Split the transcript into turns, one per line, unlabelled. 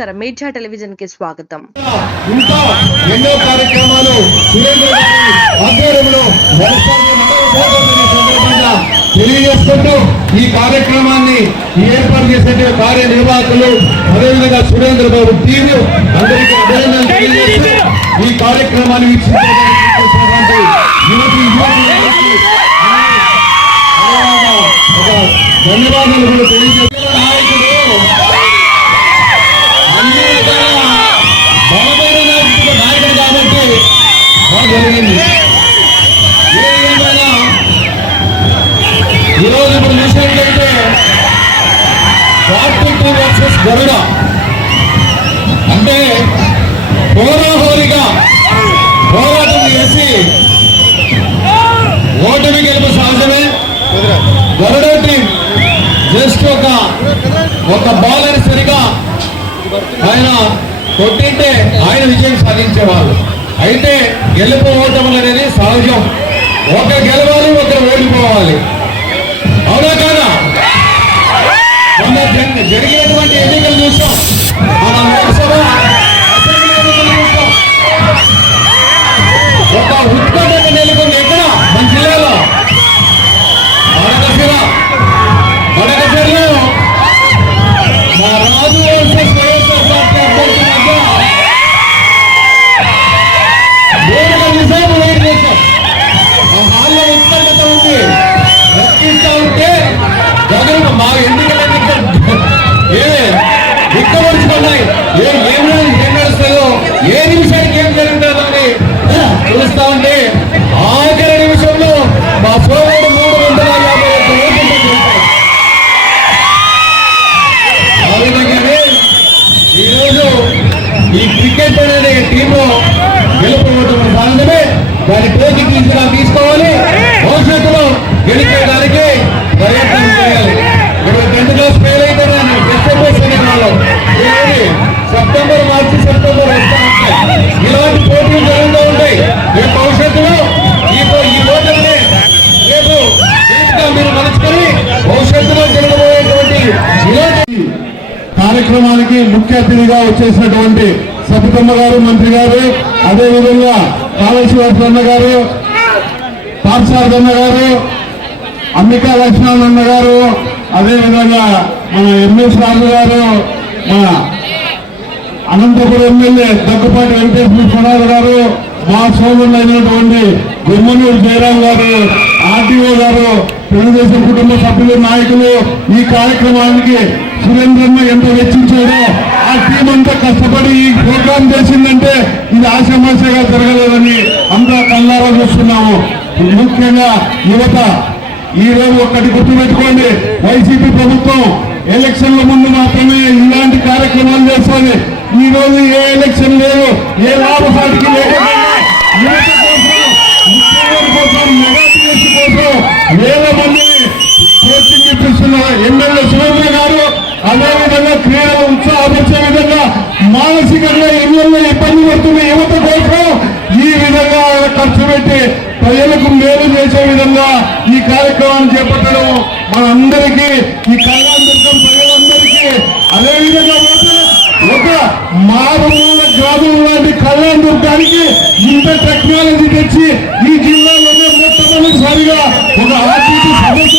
నమస్కారం. మీడియా టెలివిజన్కి స్వాగతం.
ఇంకా ఎన్నో కార్యక్రమాలు తెలియజేస్తుంటూ ఈ కార్యక్రమాన్ని ఏర్పాటు చేసే కార్యనిర్వాహకులు అదేవిధంగా సురేంద్ర బాబు టీవీ అందరికీ అభినందనలు తెలియజేస్తూ ఈ కార్యక్రమాన్ని వీక్షించడానికి యువతి యువకులందరికీ ధన్యవాదాలు కూడా తెలియజేస్తూ గరుడ. అంటే హోరాహోరిగా పోరాటం చేసి ఓటమి గెలుపు సహజమే గరుడ టీం జస్ట్ ఒక ఒక బౌలర్ సరిగా ఆయన కొట్టింటే ఆయన విజయం సాధించేవాళ్ళు. అయితే గెలుపు ఓటములు అనేది సహజం. ఒక గెలవాలి ఒకరు దిక్కబడుచుకున్నాయి ఏ ఏం ఏం నడుస్తుందో ఏ నిమిషానికి ఏం జరుగుతుందో అని చూస్తా ఉంటే ఆఖరి నిమిషంలో మా సోదరుడు మూడు వందల యాభై ఈరోజు ఈ క్రికెట్ అనేది టీంలో గెలుపుకోవటం సాధనమే దాని టోకి తీసుకురా కార్యక్రమానికి ముఖ్య అతిథిగా వచ్చేసినటువంటి సతీతమ్మ గారు మంత్రి గారు అదేవిధంగా కాళేశ్వరన్న గారు పార్సారదన్న గారు అంబికా లక్ష్మణన్న గారు అదేవిధంగా మన ఎంఎస్ రాజు గారు మన అనంతపురం ఎమ్మెల్యే దగ్గుపాటి వెంకటేశ్వర ప్రసాద్ గారు మా సోమన్ అయినటువంటి గుమ్మనూరు జయరాం గారు ఆర్టీఓ గారు తెలుగుదేశం కుటుంబ సభ్యులు నాయకులు ఈ కార్యక్రమానికి సురేంద్రన్న ఎంత వెచ్చించాడో ఆ టీం అంతా కష్టపడి ఈ ప్రోగ్రాం చేసిందంటే ఇది ఆశామాషగా జరగలేదని అంతా కల్లారా చూస్తున్నాము. ముఖ్యంగా యువత ఈ రోజు ఒక్కటి గుర్తుపెట్టుకోండి వైసీపీ ప్రభుత్వం ఎలక్షన్ల ముందు మాత్రమే ఇలాంటి కార్యక్రమాలు చేస్తుంది. ఈ రోజు ఏ ఎలక్షన్ కార్యక్రమాన్ని చేపట్టడం మనందరికీ ఈ కళ్యాణ దుర్గం ప్రజలందరికీ అదేవిధంగా ఒక- మారుమూల గ్రామం లాంటి కళ్యాణ దుర్గానికి ఇంత టెక్నాలజీ తెచ్చి ఈ జిల్లాలోనే మొట్టమొదటిసారిగా ఒక ఆర్టీసీ సమస్య